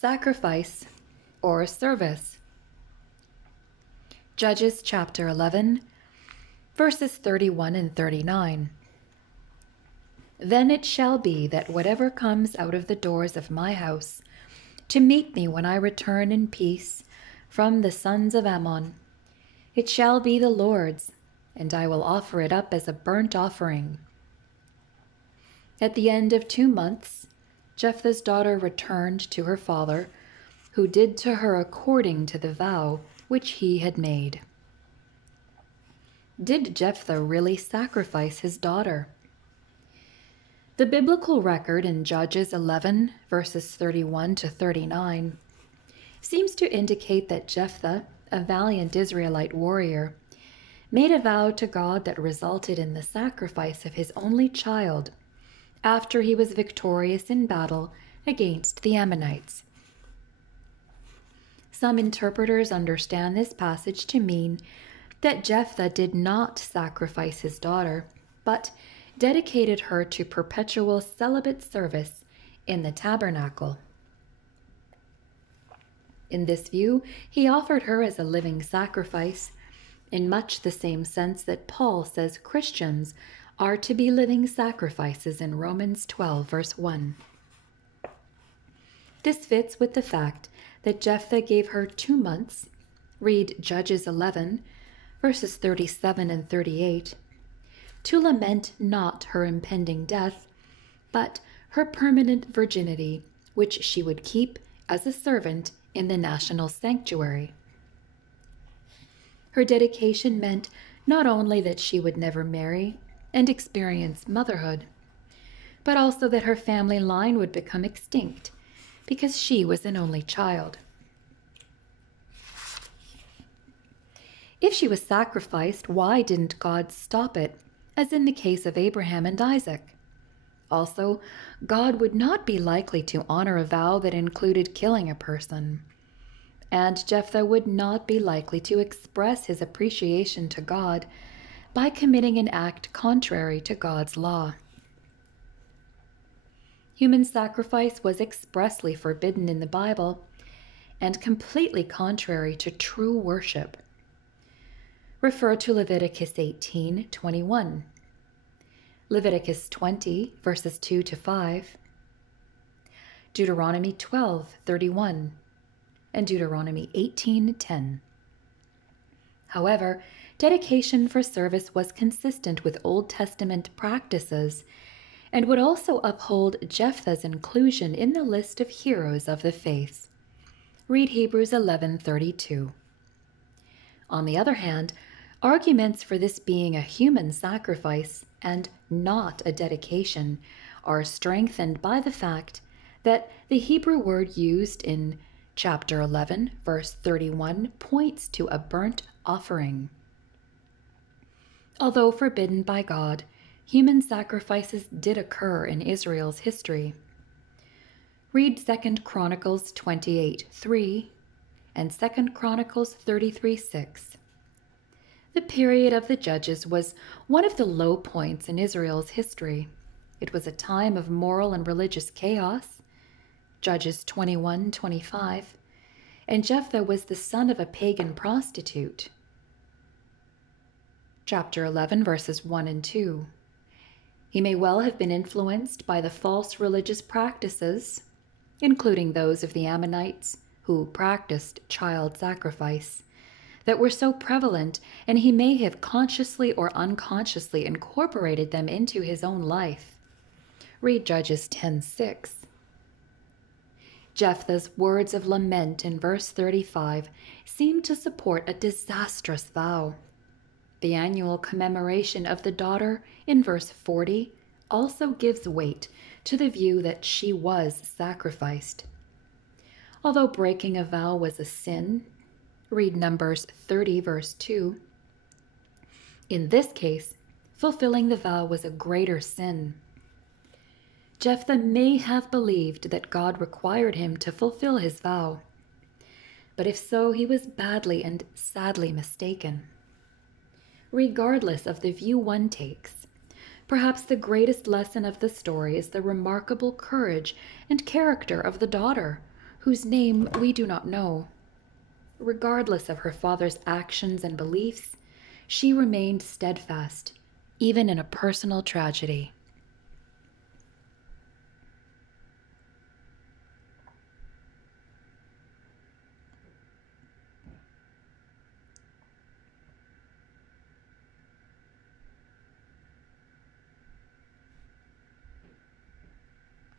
Sacrifice or service. Judges chapter 11, verses 31 and 39. Then it shall be that whatever comes out of the doors of my house to meet me when I return in peace from the sons of Ammon, it shall be the Lord's, and I will offer it up as a burnt offering. At the end of 2 months, Jephthah's daughter returned to her father, who did to her according to the vow which he had made. Did Jephthah really sacrifice his daughter? The biblical record in Judges 11, verses 31 to 39, seems to indicate that Jephthah, a valiant Israelite warrior, made a vow to God that resulted in the sacrifice of his only child after he was victorious in battle against the Ammonites. Some interpreters understand this passage to mean that Jephthah did not sacrifice his daughter, but dedicated her to perpetual celibate service in the tabernacle. In this view, he offered her as a living sacrifice, in much the same sense that Paul says Christians are to be living sacrifices in Romans 12, verse 1. This fits with the fact that Jephthah gave her 2 months, read Judges 11, verses 37 and 38, to lament not her impending death, but her permanent virginity, which she would keep as a servant in the national sanctuary. Her dedication meant not only that she would never marry and experience motherhood, but also that her family line would become extinct because she was an only child. If she was sacrificed, why didn't God stop it, as in the case of Abraham and Isaac? Also, God would not be likely to honor a vow that included killing a person, and Jephthah would not be likely to express his appreciation to God by committing an act contrary to God's law. Human sacrifice was expressly forbidden in the Bible and completely contrary to true worship. Refer to Leviticus 18:21, Leviticus 20, verses 2 to 5, Deuteronomy 12:31, and Deuteronomy 18:10. However, dedication for service was consistent with Old Testament practices and would also uphold Jephthah's inclusion in the list of heroes of the faith. Read Hebrews 11:32. On the other hand, arguments for this being a human sacrifice and not a dedication are strengthened by the fact that the Hebrew word used in chapter 11, verse 31 points to a burnt offering. Although forbidden by God, human sacrifices did occur in Israel's history. Read 2 Chronicles 28:3 and 2 Chronicles 33:6. The period of the Judges was one of the low points in Israel's history. It was a time of moral and religious chaos, Judges 21:25, and Jephthah was the son of a pagan prostitute. Chapter 11, verses 1 and 2. He may well have been influenced by the false religious practices, including those of the Ammonites, who practiced child sacrifice, that were so prevalent, and he may have consciously or unconsciously incorporated them into his own life. Read Judges 10:6. Jephthah's words of lament in verse 35 seem to support a disastrous vow. The annual commemoration of the daughter in verse 40 also gives weight to the view that she was sacrificed. Although breaking a vow was a sin, read Numbers 30, verse 2. In this case, fulfilling the vow was a greater sin. Jephthah may have believed that God required him to fulfill his vow, but if so, he was badly and sadly mistaken. Regardless of the view one takes, perhaps the greatest lesson of the story is the remarkable courage and character of the daughter, whose name we do not know. Regardless of her father's actions and beliefs, she remained steadfast, even in a personal tragedy.